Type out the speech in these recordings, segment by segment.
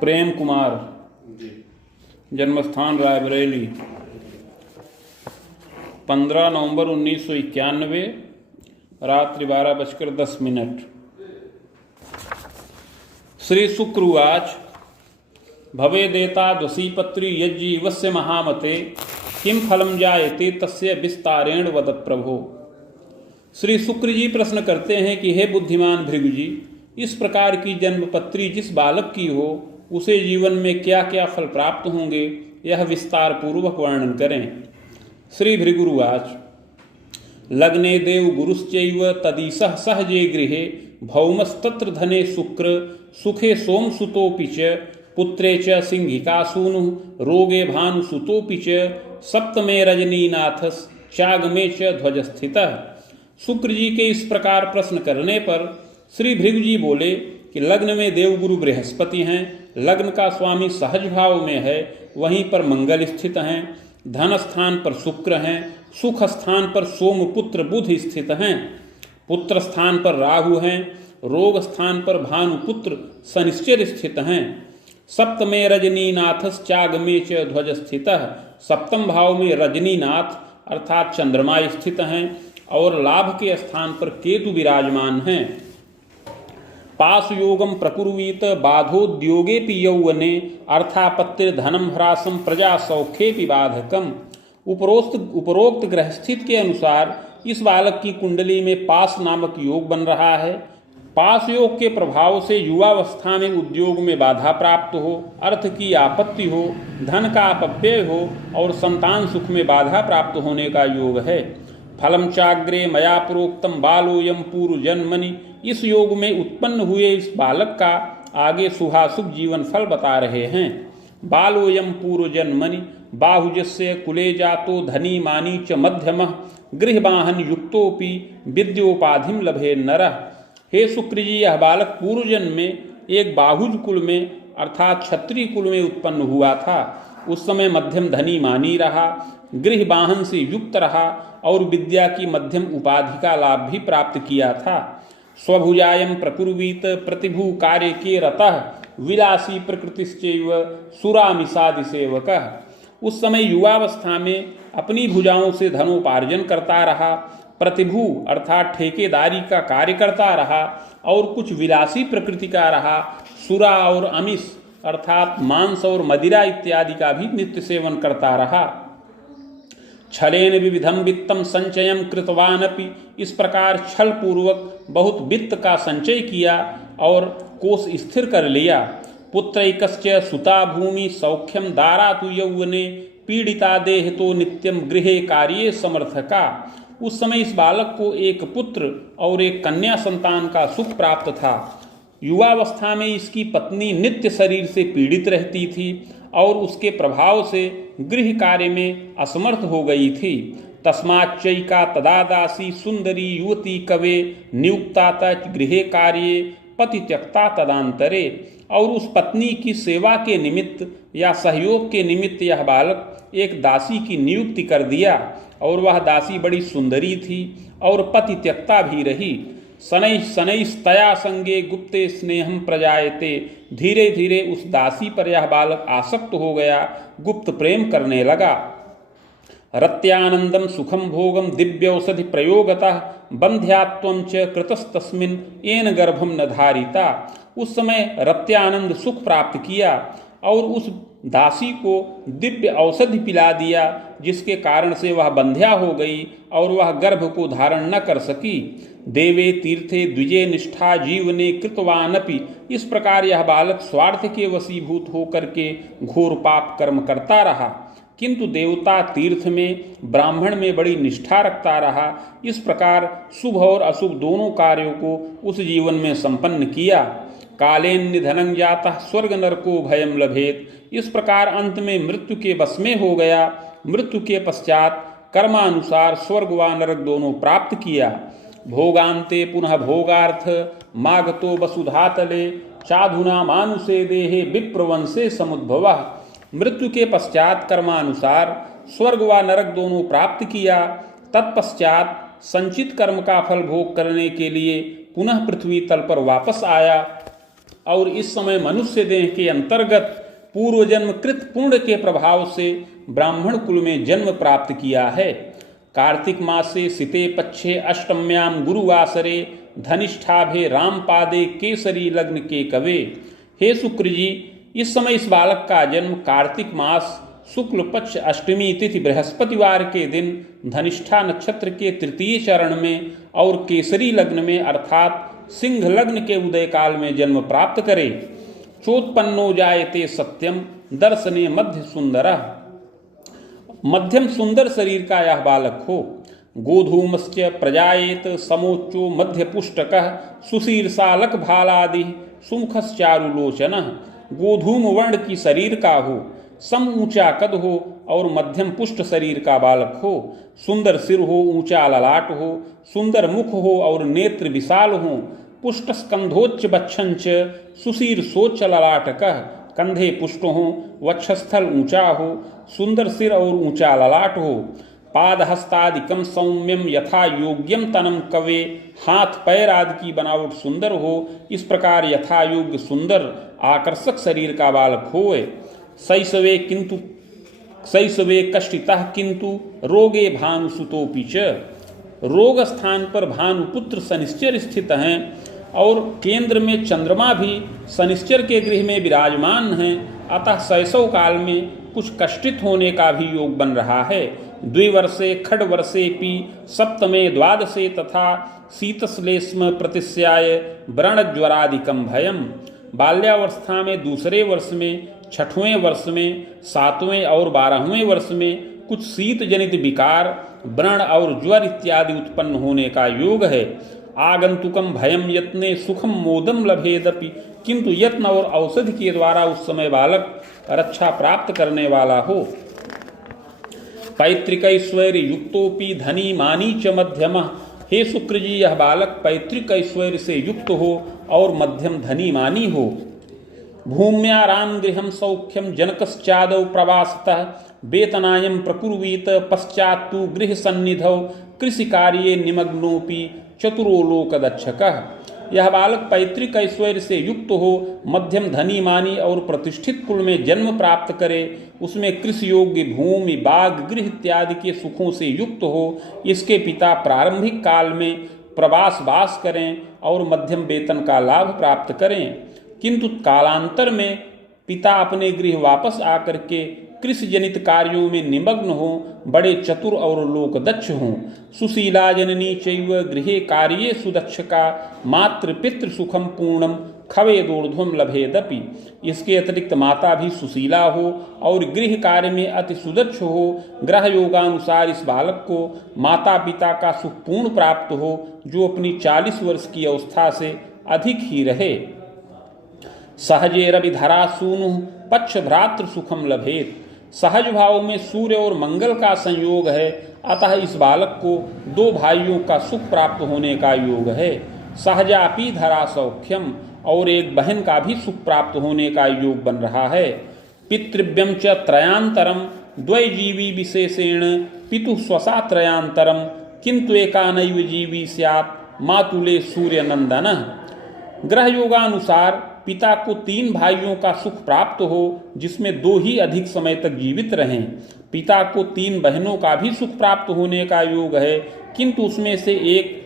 प्रेम कुमार, जन्मस्थान रायबरेली, 15 नवंबर 1991, रात्रि 12:10। श्री शुक्र उवाच भवेदेताद्वसीपत्री यज्जीवस्य महामते किं फलं जायते तस्य विस्तारेण वद प्रभो। श्री शुक्र जी प्रश्न करते हैं कि हे बुद्धिमान भृगु जी, इस प्रकार की जन्मपत्री जिस बालक की हो उसे जीवन में क्या क्या फल प्राप्त होंगे, यह विस्तार पूर्वक वर्णन करें। श्री भृगुरुवाच लग्ने देव गुरुश्चैव तदीसः सहजे गृहे भौमस्तत्र धने शुक्र सुखे सोमसुतोऽपि च पुत्रे च सिंहिकासूनु रोगे भानुसुतोऽपि च सप्तमे रजनीनाथश्चागमे च ध्वजस्थितः। शुक्र जी के इस प्रकार प्रश्न करने पर श्री भृगु जी बोले कि लग्न में देवगुरु बृहस्पति हैं, लग्न का स्वामी सहज भाव में है, वहीं पर मंगल स्थित हैं, धन स्थान पर शुक्र हैं, सुख स्थान पर सोमपुत्र बुध स्थित हैं, पुत्र स्थान पर राहु हैं, रोग स्थान पर भानुपुत्र शनिश्चर स्थित हैं, सप्तमे रजनीनाथश्चागमे च ध्वज स्थितः। सप्तम भाव में रजनीनाथ अर्थात चंद्रमा स्थित हैं और लाभ के स्थान पर केतु विराजमान हैं। पास योगम प्रकुर्वीत बाधोद्योगेपि यौवने अर्थापत्तिर्धनम ह्रासम प्रजा सौख्येपि बाधकम। उपरोक्त ग्रहस्थित के अनुसार इस बालक की कुंडली में पास नामक योग बन रहा है। पास योग के प्रभाव से युवावस्था में उद्योग में बाधा प्राप्त हो, अर्थ की आपत्ति हो, धन का अपव्यय हो और संतान सुख में बाधा प्राप्त होने का योग है। फलम चाग्रे मया प्रोक्तम बालोयम पूर्व जन्मनि। इस योग में उत्पन्न हुए इस बालक का आगे शुभाशुभ जीवन फल बता रहे हैं। बालोयम पूर्व जन्मनि बाहुजस्य कुले जातो धनी मानी च मध्यमः गृहवाहन युक्तोपि विद्योपाधिम लभे नरः। हे शुक्र जी, यह बालक पूर्व जन्म में एक बाहुज कुल में अर्थात क्षत्रिय कुल में उत्पन्न हुआ था। उस समय मध्यम धनी मानी रहा, गृह वाहन से युक्त रहा और विद्या की मध्यम उपाधि का लाभ भी प्राप्त किया था। स्वभुजायम प्रकुर्वीत प्रतिभु कार्य के रतः विलासी प्रकृतिश्चैव सुरामिषादि सेवकः। उस समय युवावस्था में अपनी भुजाओं से धनोपार्जन करता रहा, प्रतिभु अर्थात ठेकेदारी का कार्य करता रहा और कुछ विलासी प्रकृति का रहा, सुरा और अमिष अर्थात मांस और मदिरा इत्यादि का भी नित्य सेवन करता रहा। छलेन विविधम वित्तम संचयम कृतवानपि। इस प्रकार छल पूर्वक बहुत वित्त का संचय किया और कोष स्थिर कर लिया। पुत्रैकश्च सुता भूमि सौख्यम दारातु यौवने पीड़िता देह तो नित्यम गृहे कार्ये समर्थका। उस समय इस बालक को एक पुत्र और एक कन्या संतान का सुख प्राप्त था। युवावस्था में इसकी पत्नी नित्य शरीर से पीड़ित रहती थी और उसके प्रभाव से गृह कार्य में असमर्थ हो गई थी। तस्माच्चैका तदादासी सुंदरी युवती कवे नियुक्ता तच गृहे कार्ये पति त्यक्ता तदांतरे। और उस पत्नी की सेवा के निमित्त या सहयोग के निमित्त यह बालक एक दासी की नियुक्ति कर दिया और वह दासी बड़ी सुंदरी थी और पति त्यक्ता भी रही। शनैः शनैस्तया संगे गुप्ते स्नेहम प्रजायते। धीरे धीरे उस दासी पर यह बालक आसक्त हो गया, गुप्त प्रेम करने लगा। रत्यानंदम सुखम भोगम दिव्यौषधि प्रयोगतः बंध्यात्वं च कृतस्तस्मिन् येन गर्भम न धारिता। उस समय रत्यानंद सुख प्राप्त किया और उस दासी को दिव्य औषधि पिला दिया, जिसके कारण से वह बंध्या हो गई और वह गर्भ को धारण न कर सकी। देवे तीर्थे द्विजे निष्ठा जीवने कृतवानपि। इस प्रकार यह बालक स्वार्थ के वशीभूत होकर के घोर पाप कर्म करता रहा, किंतु देवता तीर्थ में ब्राह्मण में बड़ी निष्ठा रखता रहा। इस प्रकार शुभ और अशुभ दोनों कार्यों को उस जीवन में संपन्न किया। कालेन निधनं जातः स्वर्ग नरको भयम लभेत। इस प्रकार अंत में मृत्यु के वश में हो गया। मृत्यु के पश्चात कर्मानुसार स्वर्ग व नरक दोनों प्राप्त किया। भोगान्ते पुनः भोगार्थ मागतो वसुधातले चाधुना मानुषे देहे विप्रवंशे समुद्भवः। मृत्यु के पश्चात कर्मानुसार स्वर्ग व नरक दोनों प्राप्त किया। तत्पश्चात संचित कर्म का फल भोग करने के लिए पुनः पृथ्वी तल पर वापस आया और इस समय मनुष्य देह के अंतर्गत पूर्व जन्म कृत पुण्य के प्रभाव से ब्राह्मण कुल में जन्म प्राप्त किया है। कार्तिक मासे सिते पक्षे अष्टम्याम गुरुवासरे धनिष्ठाभे रामपादे केसरी लग्न के कवे। हे शुक्र जी, इस समय इस बालक का जन्म कार्तिक मास शुक्ल पक्ष अष्टमी तिथि बृहस्पतिवार के दिन धनिष्ठा नक्षत्र के तृतीय चरण में और केसरी लग्न में अर्थात सिंह लग्न के उदय काल में जन्म प्राप्त करे। चोत्पन्नो जायते सत्यम दर्शने मध्य सुंदर, मध्यम सुंदर शरीर का यह बालक हो। गोधूमस्य प्रजायेत समोच्चो मध्य पुष्टकः सुशीर्षालक भालादि सुमुखश्चारुलोचन। गोधूम वर्ण की शरीर का हो, सम ऊंचा कद हो और मध्यम पुष्ट शरीर का बालक हो। सुंदर सिर हो, ऊंचा ललाट हो, सुंदर मुख हो और नेत्र विशाल हो। पुष्ट स्कंधोच्च बच्छंच सुशीर्षोच्च ललाटकः, कंधे पुष्ट हो, वक्षस्थल ऊंचा हो, सुंदर सिर और ऊंचा ललाट हो। पादहस्तादिकम सौम्यम यथा योग्यम तनम कवे, हाथ पैर आदि की बनावट सुंदर हो, इस प्रकार यथा योग्य सुंदर आकर्षक शरीर का बालक होए। शैशवे कष्टितः किंतु रोगे भानुसुतोपि च, रोग स्थान पर भानुपुत्र शनिश्चर स्थित हैं और केंद्र में चंद्रमा भी शनिश्चर के गृह में विराजमान हैं, अतः शैशव काल में कुछ कष्टित होने का भी योग बन रहा है। द्विवर्षे खड्वर्षेपि सप्तमे द्वादशे तथा शीतश्लेष्म प्रतिस्याय व्रणज्वरादिकं भयम। बाल्यावस्था में दूसरे वर्ष में, छठवें वर्ष में, सातवें और 12वें वर्ष में कुछ शीत जनित विकार, व्रण और ज्वर इत्यादि उत्पन्न होने का योग है। आगंतुकम भयम यत्ने सुखम मोदम लभेदपि, किंतु यत्न और औषधि के द्वारा उस समय बालक रक्षा प्राप्त करने वाला हो। पैतृक ऐश्वर्य युक्तोपि धनी मानी च मध्यम। हे शुक्र जी, यह बालक पैतृक ऐश्वर्य से युक्त हो और मध्यम धनी मानी हो। भूम्याराम गृहम सौख्यम जनकश्चादौ प्रवासतः वेतनायम प्रकुर्वीत पश्चात्तु गृह सन्निधौ कृषि कार्ये निमग्नोपि चतुरो लोकदक्षकः। यह बालक पैतृक ऐश्वर्य से युक्त हो, मध्यम धनी मानी और प्रतिष्ठित कुल में जन्म प्राप्त करे, उसमें कृषि योग्य भूमि, बाग, गृह इत्यादि के सुखों से युक्त हो। इसके पिता प्रारंभिक काल में प्रवास वास करें और मध्यम वेतन का लाभ प्राप्त करें, किंतु कालांतर में पिता अपने गृह वापस आकर के कृषि जनित कार्यों में निमग्न हो, बड़े चतुर और लोकदक्ष हों। सुशीला जननी चैव गृहे कार्ये सुदक्षका मातृ पितृ सुखम पूर्णम खवेदोर्ध्वम लभेदपि। इसके अतिरिक्त माता भी सुशीला हो और गृह कार्य में अति सुदक्ष हो। ग्रह योगानुसार इस बालक को माता पिता का सुख पूर्ण प्राप्त हो, जो अपनी 40 वर्ष की अवस्था से अधिक ही रहे। सहजे रविधरा सूनु पक्ष भ्रातृ सुखम लभेत। सहज भाव में सूर्य और मंगल का संयोग है, अतः इस बालक को 2 भाइयों का सुख प्राप्त होने का योग है। सहजापि धरा सौख्यम, और एक बहन का भी सुख प्राप्त होने का योग बन रहा है। पितृव्यम च त्रयांतरम द्वैजीवी विशेषेण पितु स्वसा त्रयांतरम किंतु एकानैव जीवी स्यात् मातुले सूर्य नंदन। ग्रह योगानुसार पिता को 3 भाइयों का सुख प्राप्त हो, जिसमें 2 ही अधिक समय तक जीवित रहें। पिता को 3 बहनों का भी सुख प्राप्त होने का योग है, किंतु उसमें से एक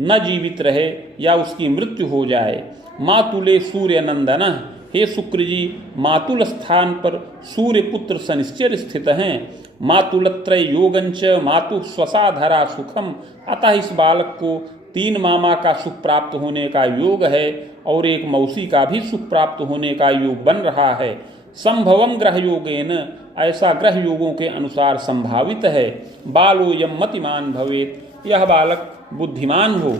न जीवित रहे या उसकी मृत्यु हो जाए। मातुले सूर्य नंदन। हे शुक्र जी, मातुल स्थान पर सूर्य पुत्र शनिश्चर स्थित हैं। मातुलत्रय योगंच मातु स्वसाधरा सुखम। अतः इस बालक को 3 मामा का सुख प्राप्त होने का योग है और एक मौसी का भी सुख प्राप्त होने का योग बन रहा है। संभवम ग्रह योगेन, ऐसा ग्रह योगों के अनुसार संभावित है। बालोयम मतिमान भवेत, यह बालक बुद्धिमान हो।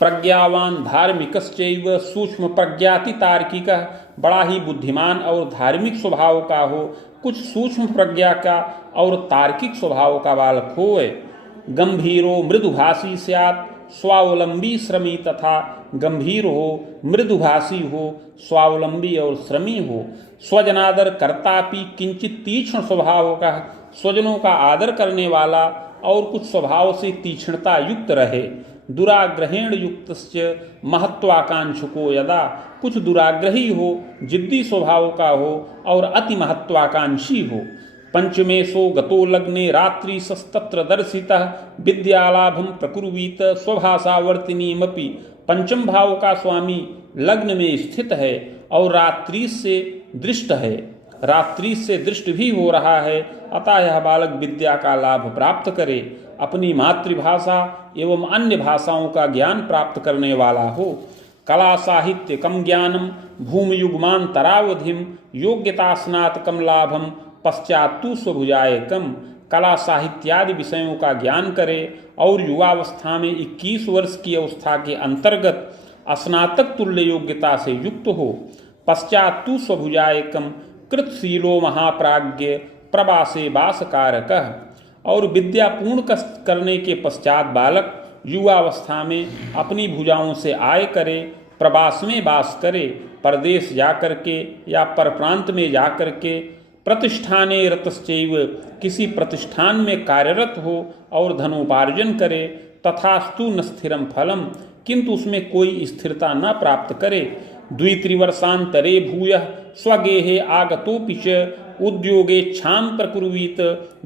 प्रज्ञावान धार्मिकश्चैव सूक्ष्म प्रज्ञाति तार्किक, बड़ा ही बुद्धिमान और धार्मिक स्वभाव का हो, कुछ सूक्ष्म प्रज्ञा का और तार्किक स्वभाव का बालक होए। गंभीरो मृदुभाषी स्यात् स्वावलंबी श्रमी, तथा गंभीर हो, मृदुभाषी हो, स्वावलंबी और श्रमी हो। स्वजनादर कर्तापि किंचित तीक्ष्ण स्वभाव का, स्वजनों का आदर करने वाला और कुछ स्वभाव से तीक्ष्णता युक्त रहे। दुराग्रहेण युक्तस्य महत्वाकांक्षको यदा, कुछ दुराग्रही हो, जिद्दी स्वभाव का हो और अति महत्वाकांक्षी हो। पंचमेशो गतो लग्ने रात्रि सस्तत्र दर्शितः विद्यालाभम प्रकुर्वीत स्वभाषावर्तिनीमपि। पंचम भाव का स्वामी लग्न में स्थित है और रात्रि से दृष्ट है, रात्रि से दृष्ट भी हो रहा है, अतः यह बालक विद्या का लाभ प्राप्त करे, अपनी मातृभाषा एवं अन्य भाषाओं का ज्ञान प्राप्त करने वाला हो। कला साहित्य कम ज्ञानम भूमियुग्मांतरावधिम योग्यता स्नातकम लाभम पश्चात्तु स्वभुजायकम। कला साहित्यादि विषयों का ज्ञान करे और युवावस्था में 21 वर्ष की अवस्था के अंतर्गत स्नातक तुल्य योग्यता से युक्त हो। पश्चात्तु स्वभुजायकम कृतशीलो महाप्राज्ञ प्रवासे वासकारकः। और विद्या पूर्ण करने के पश्चात बालक युवावस्था में अपनी भुजाओं से आय करे, प्रवास में वास करे, परदेश जाकर के या परप्रांत में जाकर के, प्रतिष्ठाने रतश्चैव किसी प्रतिष्ठान में कार्यरत हो और धनोपार्जन करे, तथास्तु न स्थिरम फलम किंतु उसमें कोई स्थिरता न प्राप्त करे। द्वित्रिवर्षांतरे भूयः स्वगेहे आगतोऽपि च उद्योगेच्छां प्रकुर्वीत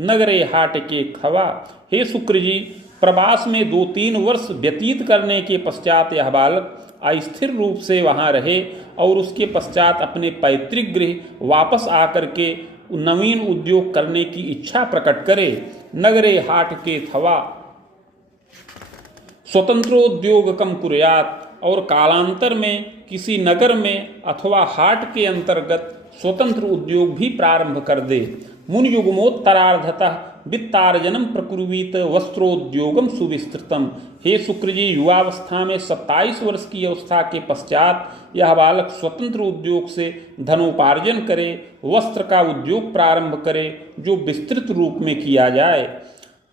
नगरे हाटके खवा। हे शुक्र जी, प्रवास में 2-3 वर्ष व्यतीत करने के पश्चात यह बालक अस्थिर रूप से वहाँ रहे और उसके पश्चात अपने पैतृक गृह वापस आकर के नवीन उद्योग करने की इच्छा प्रकट करे। नगरे हाटके थवा स्वतंत्रोद्योगकम कुर्यात। और कालांतर में किसी नगर में अथवा हाट के अंतर्गत स्वतंत्र उद्योग भी प्रारंभ कर दे। मुनियुग्मोत्तरार्धतः वित्तार्जनम प्रकुर्वीत वस्त्रोद्योगम सुविस्तृतम। हे शुक्र जी, युवावस्था में 27 वर्ष की अवस्था के पश्चात यह बालक स्वतंत्र उद्योग से धनोपार्जन करे, वस्त्र का उद्योग प्रारंभ करे जो विस्तृत रूप में किया जाए।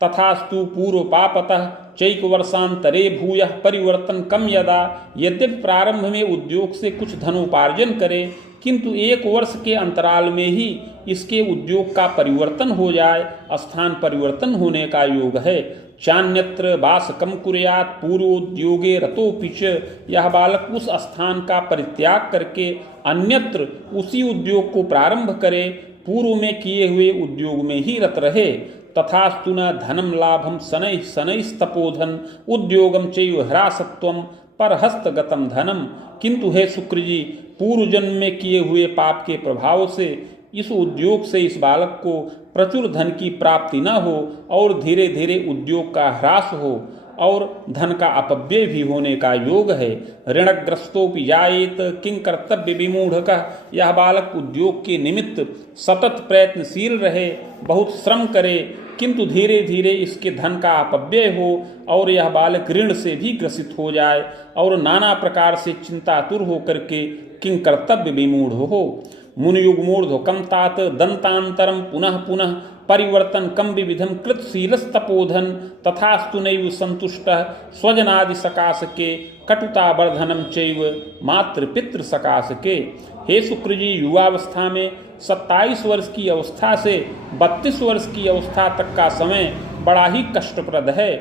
तथास्तु पूर्वपापतः चैक वर्षांतरे भूयः परिवर्तन कम यदा। यद्यपि प्रारंभ में उद्योग से कुछ धनोपार्जन करे किंतु 1 वर्ष के अंतराल में ही इसके उद्योग का परिवर्तन हो जाए, स्थान परिवर्तन होने का योग है। चान्यत्र वास कम कुर्यात पूर्वोद्योगे रतोऽपि च। यह बालक उस स्थान का परित्याग करके अन्यत्र उसी उद्योग को प्रारंभ करे, पूर्व में किए हुए उद्योग में ही रत रहे। तथास्तु न धनम लाभम शनैः शनैस्तपोधन उद्योगम चैव ह्रासत्वम पर हस्तगतम धनम। किंतु हे शुक्र जी, पूर्व जन्म में किए हुए पाप के प्रभाव से इस उद्योग से इस बालक को प्रचुर धन की प्राप्ति न हो और धीरे धीरे उद्योग का ह्रास हो और धन का अपव्यय भी होने का योग है। ऋणग्रस्तोपि जायेत किं कर्तव्य विमूढ़कः। यह बालक उद्योग के निमित्त सतत प्रयत्नशील रहे, बहुत श्रम करे, किंतु धीरे धीरे इसके धन का अपव्यय हो और यह बालक ऋण से भी ग्रसित हो जाए और नाना प्रकार से चिंतातुर होकर के किं कर्तव्य विमूढ़ हो। मुनियुग्मूर्ध्व कम तात दंतांतरम पुनः पुनः परिवर्तन कम विविधम कृतशीलस्तपोधन तथास्तु नैव संतुष्टः स्वजनादि सकाशके कटुता वर्धनम चैव मातृपितृ सकाशके। हे शुक्र जी, युवावस्था में 27 वर्ष की अवस्था से 32 वर्ष की अवस्था तक का समय बड़ा ही कष्टप्रद है।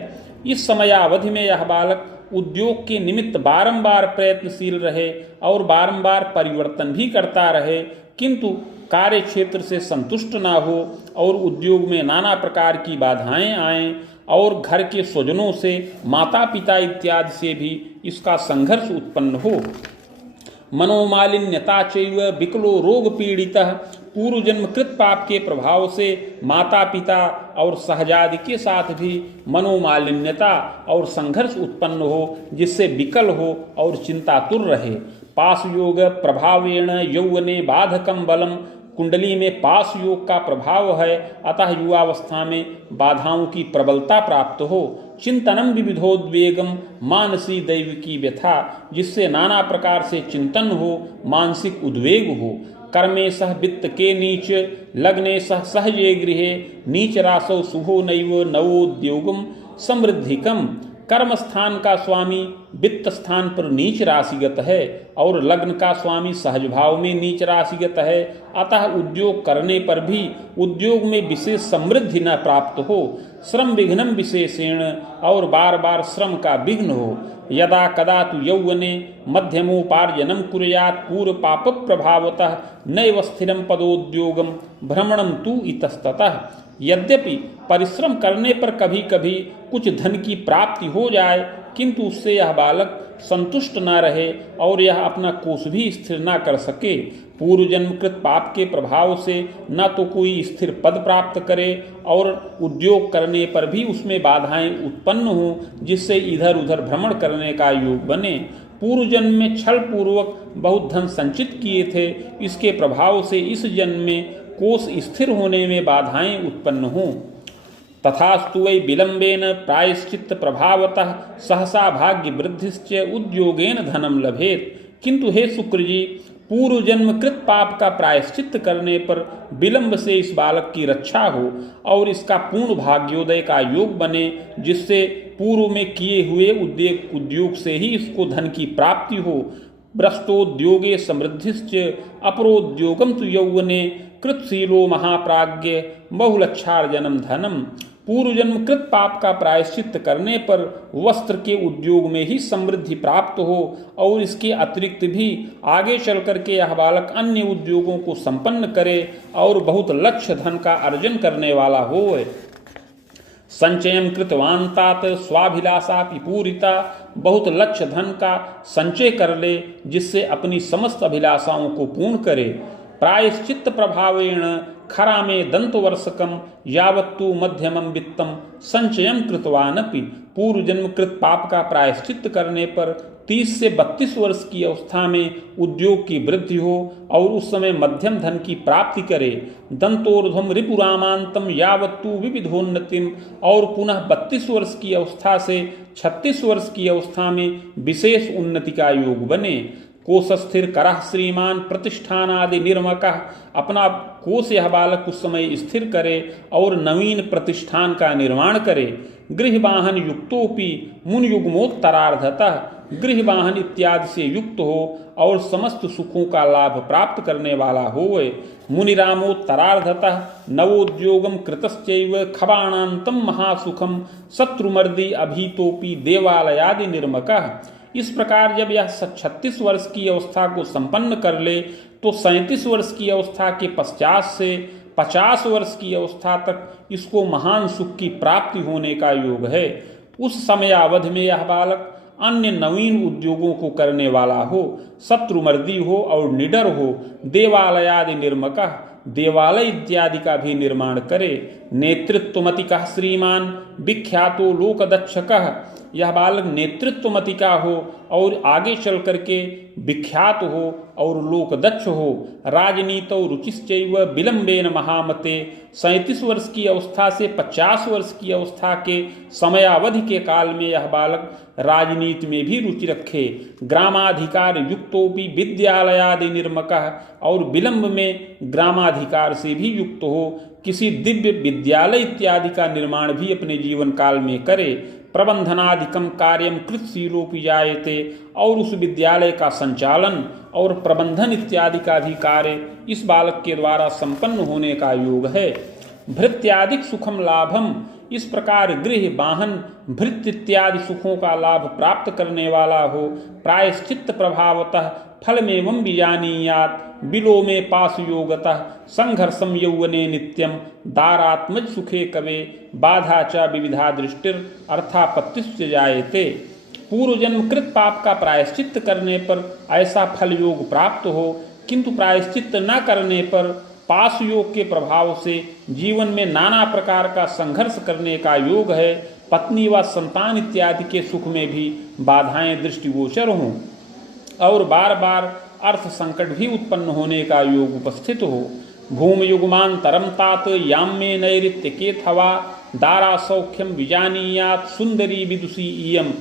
इस समयावधि में यह बालक उद्योग के निमित्त बारंबार प्रयत्नशील रहे और बारंबार परिवर्तन भी करता रहे, किंतु कार्य क्षेत्र से संतुष्ट ना हो और उद्योग में नाना प्रकार की बाधाएं आएं और घर के स्वजनों से, माता पिता इत्यादि से भी इसका संघर्ष उत्पन्न हो। मनोमालिन्यता चैव विकलो रोग पीड़ितः। पूर्व जन्म कृत पाप के प्रभाव से माता पिता और सहजादि के साथ भी मनोमालिन्यता और संघर्ष उत्पन्न हो, जिससे विकल हो और चिंतातुर रहे। पास योग प्रभावेण यौवने बाधकम बलम। कुंडली में पास योग का प्रभाव है, अतः युवावस्था में बाधाओं की प्रबलता प्राप्त हो। चिंतनम विविधोद्वेगम मानसी दैव की व्यथा, जिससे नाना प्रकार से चिंतन हो, मानसिक उद्वेग हो। कर्मे सह वित्त के नीच लग्ने सह सहजे गृहे नीच रासो शुभो नैव नवोद्योगम समृद्धिकम। कर्म स्थान का स्वामी वित्त स्थान पर नीच राशिगत है और लग्न का स्वामी सहज भाव में नीच राशिगत है, अतः उद्योग करने पर भी उद्योग में विशेष समृद्धि न प्राप्त हो। श्रम विघ्नं विशेषेण, और बार बार श्रम का विघ्न हो। यदा कदा तु यौवने मध्यमोपार्जनं कुर्यात् पूर्व पाप प्रभावतः नैव स्थिरं पदोद्योगं भ्रमणं तु इतस्ततः। यद्यपि परिश्रम करने पर कभी कभी कुछ धन की प्राप्ति हो जाए, किंतु उससे यह बालक संतुष्ट न रहे और यह अपना कोष भी स्थिर न कर सके। पूर्व जन्मकृत पाप के प्रभाव से न तो कोई स्थिर पद प्राप्त करे और उद्योग करने पर भी उसमें बाधाएं उत्पन्न हो, जिससे इधर उधर भ्रमण करने का योग बने। पूर्व जन्म में छल पूर्वक बहुत धन संचित किए थे, इसके प्रभाव से इस जन्म में कोष स्थिर होने में बाधाएं उत्पन्न हों। तथास्तु वै विलंबेन प्रायश्चित्त प्रभावतः सहसा भाग्य वृद्धिश्च उद्योगेन धनम लभेत। किंतु हे शुक्र जी, पूर्व जन्म कृत पाप का प्रायश्चित्त करने पर विलंब से इस बालक की रक्षा हो और इसका पूर्ण भाग्योदय का योग बने, जिससे पूर्व में किए हुए उद्योग से ही इसको धन की प्राप्ति हो। भ्रष्टोद्योगे समृद्धिश्च अपरोद्योगम तु यौवने कृतशीलो महाप्राज्ञ बहुलक्षार्जनम धनम। पूर्व जन्म कृत पाप का प्रायश्चित्त करने पर वस्त्र के उद्योग में ही समृद्धि प्राप्त हो और इसके अतिरिक्त भी आगे चल करके यह बालक अन्य उद्योगों को संपन्न करे और बहुत लक्ष्य धन का अर्जन करने वाला हो। संचयम कृतवान्तात स्वाभिलाषा पूरिता, बहुत लक्ष्य धन का संचय कर ले, जिससे अपनी समस्त अभिलाषाओं को पूर्ण करे। प्रायश्चित्त प्रभावेण खरा में दंतवर्षकम यावत्तु मध्यमम वित्तम संचयम कृतवानपि। पूर्व जन्म कृत पाप का प्रायश्चित्त करने पर 30 से 32 वर्ष की अवस्था में उद्योग की वृद्धि हो और उस समय मध्यम धन की प्राप्ति करे। दंतोर्ध्वम रिपुरामांतम यावत्तु विविधोन्नतिम, और पुनः 32 वर्ष की अवस्था से 36 वर्ष की अवस्था में विशेष उन्नति का योग बने। कोश स्थिर करः श्रीमान प्रतिष्ठानादि निर्मकः, अपना कोश यह बालक उस समय स्थिर करे और नवीन प्रतिष्ठान का निर्माण करे। गृह वाहन युक्तोपि मुन युग्मोत्तरार्धतः, गृह वाहन इत्यादि से युक्त हो और समस्त सुखों का लाभ प्राप्त करने वाला होवे। मुनिरामोत्तरार्धतः नवोद्योगम कृतश्चैव खबाणान्तं महासुखम शत्रुमर्दी अभीतोपि देवालयादि निर्मकः। इस प्रकार जब यह 36 वर्ष की अवस्था को संपन्न कर ले तो 37 वर्ष की अवस्था के पश्चात से 50 वर्ष की अवस्था तक इसको महान सुख की प्राप्ति होने का योग है। उस समय अवधि में यह बालक अन्य नवीन उद्योगों को करने वाला हो, शत्रुमर्दी हो और निडर हो, देवालयादि निर्मकः, देवालय इत्यादि का भी निर्माण करे। नेतृत्वमतिकः श्रीमान विख्यातो लोकदक्षकः, यह बालक नेतृत्वमति का हो और आगे चल करके विख्यात हो और लोकदक्ष हो। राजनीतौ रुचिश्चैव विलंबेन महामते, 37 वर्ष की अवस्था से 50 वर्ष की अवस्था के समयावधि के काल में यह बालक राजनीति में भी रुचि रखे। ग्रामाधिकार युक्तोपि विद्यालयादि निर्मकः, और विलंब में ग्रामाधिकार से भी युक्त हो, किसी दिव्य विद्यालय इत्यादि का निर्माण भी अपने जीवन काल में करे। प्रबंधनाधिकम कार्यम कृतशीलोपि जायते, और उस विद्यालय का संचालन और प्रबंधन इत्यादि का भी कार्य इस बालक के द्वारा संपन्न होने का योग है। भृत्यादिक सुखम लाभम, इस प्रकार गृह वाहन भृत्य इत्यादि सुखों का लाभ प्राप्त करने वाला हो। प्रायश्चित्त प्रभावतः फलमेवं विजानीयात्, बिलो में पास योगतः संघर्षम यौवने नित्यम दारात्मज सुखे कवे बाधा च विविधा दृष्टिर अर्थापत्तिश्च जायते। पूर्व जन्म कृत पाप का प्रायश्चित्त करने पर ऐसा फल योग प्राप्त हो, किंतु प्रायश्चित्त न करने पर पास योग के प्रभाव से जीवन में नाना प्रकार का संघर्ष करने का योग है। पत्नी व संतान इत्यादि के सुख में भी बाधाएं दृष्टिगोचर हों और बार बार अर्थ संकट भी उत्पन्न होने का योग उपस्थित हो। भूमि युगमांतरम तात याम्ये नैऋत्य के थवा दारा सौख्यम विजानीयात सुंदरी विदुषी इयम।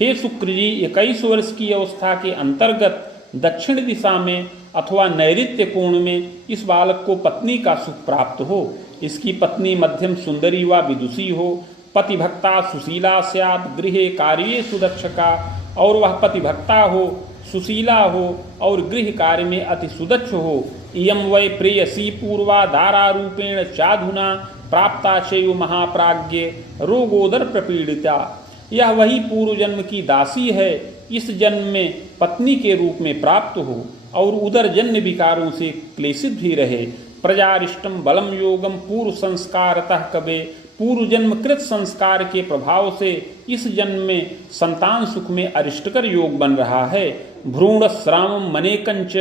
हे शुक्र जी, 21 वर्ष की अवस्था के अंतर्गत दक्षिण दिशा में अथवा नैऋत्य कोण में इस बालक को पत्नी का सुख प्राप्त हो। इसकी पत्नी मध्यम सुंदरी व विदुषी हो, पतिभक्ता सुशीला स्यात् गृहे कार्ये सुदक्षका, और वह पतिभक्ता हो, सुशीला हो और गृह कार्य में अति सुदक्ष हो। इयं वै प्रेयसी पूर्वा दारारूपेण चाधुना प्राप्ता चैव महाप्राज्ञ रोगोदर प्रपीड़िता। यह वही पूर्व जन्म की दासी है, इस जन्म में पत्नी के रूप में प्राप्त हो और उदर जन्य विकारों से क्लेशित भी रहे। प्रजारिष्टम बलम योगम पूर्व संस्कारतः कबे। पूर्व जन्म कृत संस्कार के प्रभाव से इस जन्म में संतान सुख में अरिष्टकर योग बन रहा है। भ्रूण श्रावम मनेकंच,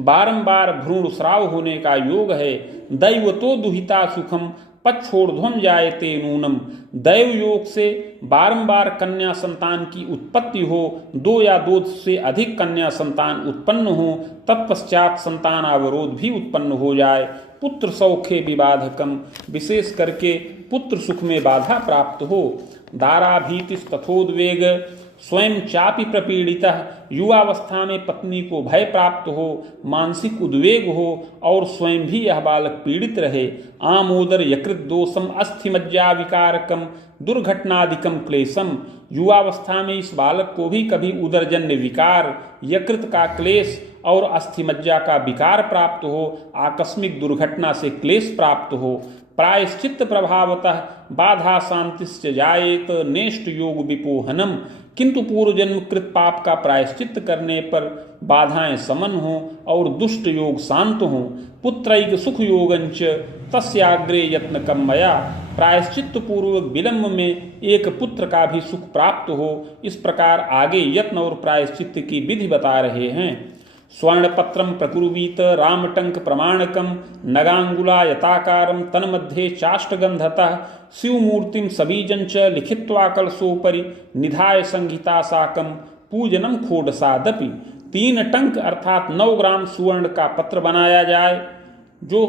बारंबार भ्रूण श्राव होने का योग है। दैवतो दुहिता सुखम पक्षोर्ध्वम जायते नूनम। दैव योग से बारंबार कन्या संतान की उत्पत्ति हो, 2 या 2 से अधिक कन्या संतान उत्पन्न हो, तत्पश्चात संतान अवरोध भी उत्पन्न हो जाए। पुत्र सौख्य विबाधकम, विशेष करके पुत्र सुख में बाधा प्राप्त हो। दाराभीतिस्तथोद्वेग स्वयं चापि प्रपीड़ितः, युवावस्था में पत्नी को भय प्राप्त हो, मानसिक उद्वेग हो और स्वयं भी यह बालक पीड़ित रहे। आमोदर यकृत दोषम अस्थिमज्जा विकारकम दुर्घटनादिकम क्लेशम। युवावस्था में इस बालक को भी कभी उदरजन्य विकार, यकृत का क्लेश और अस्थिमज्जा का विकार प्राप्त हो, आकस्मिक दुर्घटना से क्लेश प्राप्त हो। प्रायश्चित्त प्रभावतः बाधा शांतिश्च जायेत नेष्ट योग विपोहनम। किंतु पूर्व जन्म कृत पाप का प्रायश्चित्त करने पर बाधाएं समन हो और दुष्ट योग शांत हो। पुत्रैक सुख योगंच तस्याग्रे यत्न कमया। प्रायश्चित्त पूर्वक विलंब में एक पुत्र का भी सुख प्राप्त हो, इस प्रकार आगे यत्न और प्रायश्चित्त की विधि बता रहे हैं। स्वर्णपत्रम प्रकुर्वीत रामटंक प्रमाणकम नगांगुला यताकारम तन्मध्ये चाष्टगंधतः शिवमूर्तिम सबीजंच लिखित्वा कलशोपरि निधाय संहिता साकम पूजनम खोडसादपि। 3 टंक अर्थात 9 ग्राम सुवर्ण का पत्र बनाया जाए जो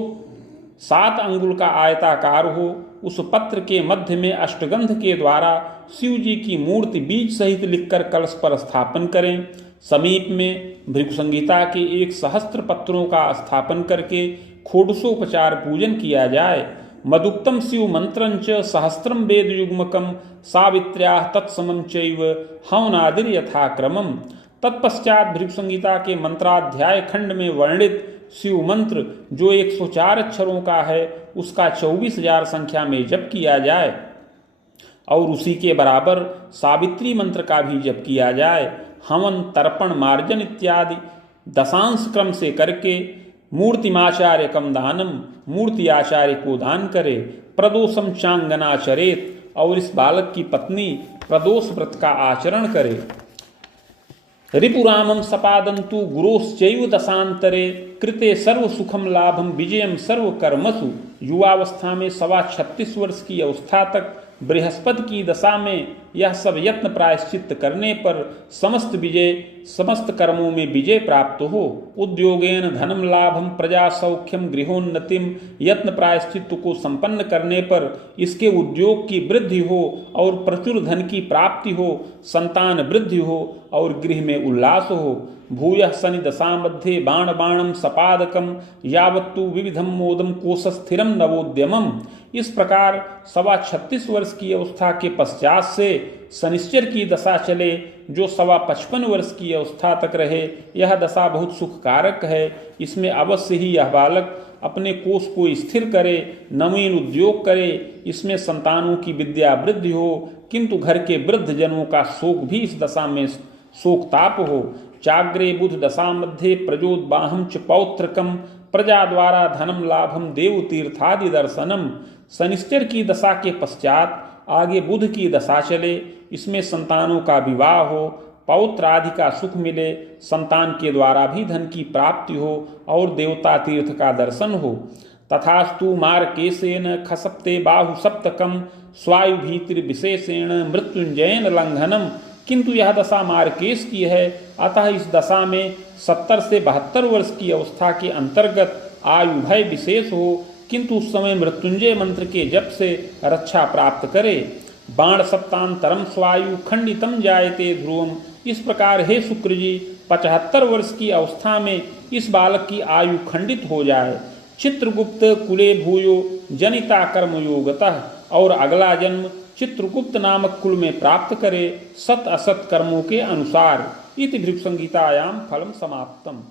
7 अंगुल का आयताकार हो। उस पत्र के मध्य में अष्टगंध के द्वारा शिव जी की मूर्ति बीज सहित लिखकर कलश पर स्थापन करें। समीप में भृगु संहिता के 1 सहस्त्र पत्रों का स्थापन करके खोडसोपचार पूजन किया जाए। मदुक्तम शिव मंत्रंच सहस्त्रम वेद युग्मकम सावित्र्या तत्समं चैव हवनादिर यथाक्रमम। तत्पश्चात भृगु संहिता के मंत्राध्याय खंड में वर्णित शिव मंत्र जो 104 अक्षरों का है, उसका 24,000 संख्या में जप किया जाए और उसी के बराबर सावित्री मंत्र का भी जप किया जाए। हवन, तर्पण, मार्जन इत्यादि दशांश क्रम से करके मूर्तिमाचार्य कम दानम, मूर्ति आचार्य को दान करे। प्रदोषम चांगनाचरेत, और इस बालक की पत्नी प्रदोष व्रत का आचरण करे। रिपुरामम सपादंतु गुरोश्चैव दशांतरे कृते सर्व सुखम लाभम विजयम सर्व कर्मसु। युवावस्था में 36 वर्ष की अवस्था तक बृहस्पति की दशा में यह सब यत्न प्रायश्चित्त करने पर समस्त विजय, समस्त कर्मों में विजय प्राप्त हो। उद्योगेन धनम लाभम प्रजा सौख्यम गृहोन्नतिम। यत्न प्रायश्चित्त को संपन्न करने पर इसके उद्योग की वृद्धि हो और प्रचुर धन की प्राप्ति हो, संतान वृद्धि हो और गृह में उल्लास हो। भूयः शनि दशा मध्ये बाण बाणम सपादकम यावत्तु विविधम मोदम कोशस्थिरम नवोद्यमम। इस प्रकार 36 वर्ष की अवस्था के पश्चात से शनिश्चर की दशा चले जो 55 वर्ष की अवस्था तक रहे। यह दशा बहुत सुखकारक है। इसमें अवश्य ही यह बालक अपने कोष को स्थिर करे, नवीन उद्योग करे, इसमें संतानों की विद्या वृद्धि हो, किंतु घर के वृद्ध जनों का शोक भी इस दशा में शोकताप हो। चाग्रे बुध दशा मध्ये प्रजोद्बाहम च पौत्रकम प्रजा द्वारा धनम लाभम देव तीर्थादि दर्शनम। शनिश्चर की दशा के पश्चात आगे बुध की दशा चले, इसमें संतानों का विवाह हो, पौत्र आदि का सुख मिले, संतान के द्वारा भी धन की प्राप्ति हो और देवता तीर्थ का दर्शन हो। तथास्तु मार्केशेन खसप्ते बाहु सप्तकम स्वायु भीतिर विशेषेण मृत्युंजयन लंघनम। किंतु यह दशा मार्केश की है, अतः इस दशा में 70 से 72 वर्ष की अवस्था के अंतर्गत आयु भय विशेष हो, किंतु उस समय मृत्युंजय मंत्र के जप से रक्षा प्राप्त करे। बाण सप्तांतरम स्वायु खंडितम जायते ध्रुवम। इस प्रकार हे शुक्र जी 75 वर्ष की अवस्था में इस बालक की आयु खंडित हो जाए। चित्रगुप्त कुले भूयो जनिता कर्मयोगतः, और अगला जन्म चित्रगुप्त नामक कुल में प्राप्त करे सत असत कर्मों के अनुसार। इति भृगु संहितायां फलम समाप्तम।